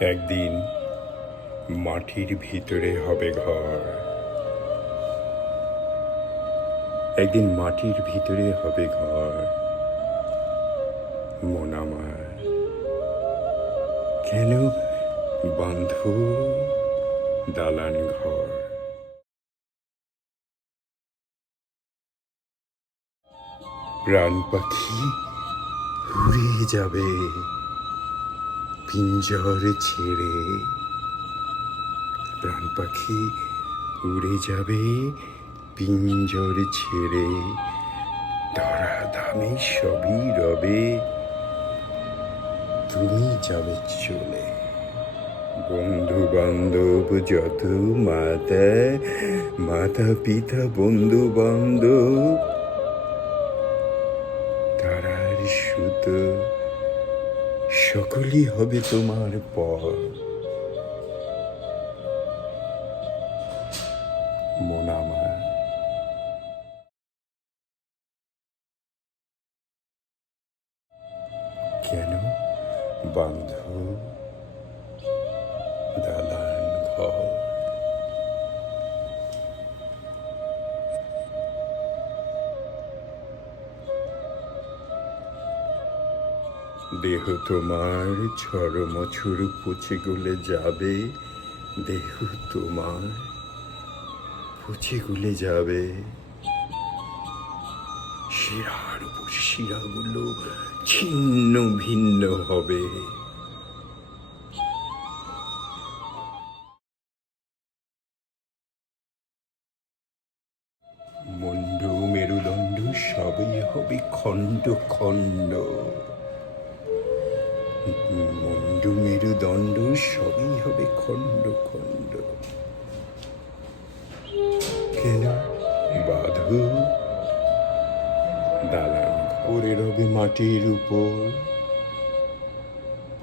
একদিন মাটির ভিতরে হবে ঘর। একদিন মাটির ভিতরে হবে ঘর। মন আমার কেন বান্ধ দালান ঘর? প্রাণ পাখি উড়ে যাবে। পিঞ্জরে ছেড়ে প্রাণ পাখি উড়ে যাবে পিঞ্জরে ছেড়ে। ধরা দামে সবই রবে। তুমি যাবে চলে। বন্ধু বান্ধব যত মাতা মাতা, পিতা বন্ধু বান্ধব তারার সুতো সকলই হবে তোমার পর। মন কেন বান্ধব দালান ঘর? দেহ তোমার ছড়মছুর পচে গলে যাবে, দেহ তোমার পচে গলে যাবে। শিরার উপর শিরাগুলো ছিন্ন ভিন্ন হবে। মুন্ড মেরুদণ্ড সবই হবে খণ্ড খণ্ড। মুন্ডু মেরুদণ্ড, সবই হবে খণ্ড খণ্ড। কেন? বাধু দালান পড়ে রবে মাটির উপর।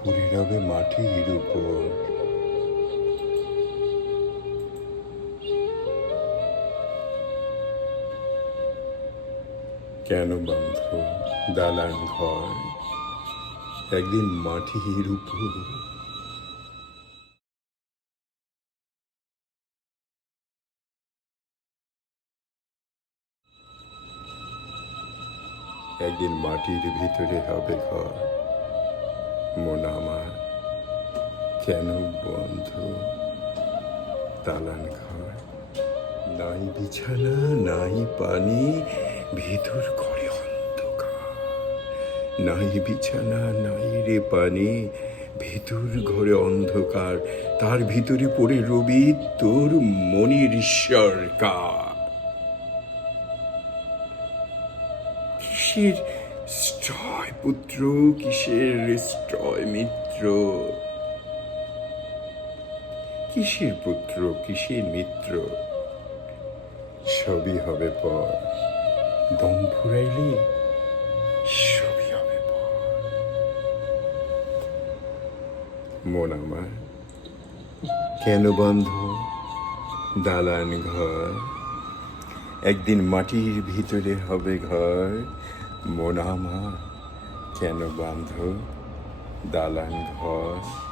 পড়ে রবে মাটির উপর। কেন বন্ধ দালান ঘর। একদিন মাটির উপর। একদিন মাটির ভিতরে হবে ঘর। মন আমার কেন বন্ধ। দালান ঘর, নাই বিছানা, নাই পানি, ভেতর ঘরে। নাই বিছানা, নাই রে পানি। ভেতর ঘরে অন্ধকার, তার ভিতরে পড়ে রবি তোর মনির সরকার। কিসের স্টয় পুত্র, কিসের স্ট্রয় মিত্র? কিসের পুত্র, কিসের মিত্র? সবই হবে পর। দম ফুরাইলে সবই মন আমার। কেন বন্ধ? দালান ঘর। একদিন মাটির ভিতরে হবে ঘর। মন আমার কেন বান্ধ? দালান ঘর।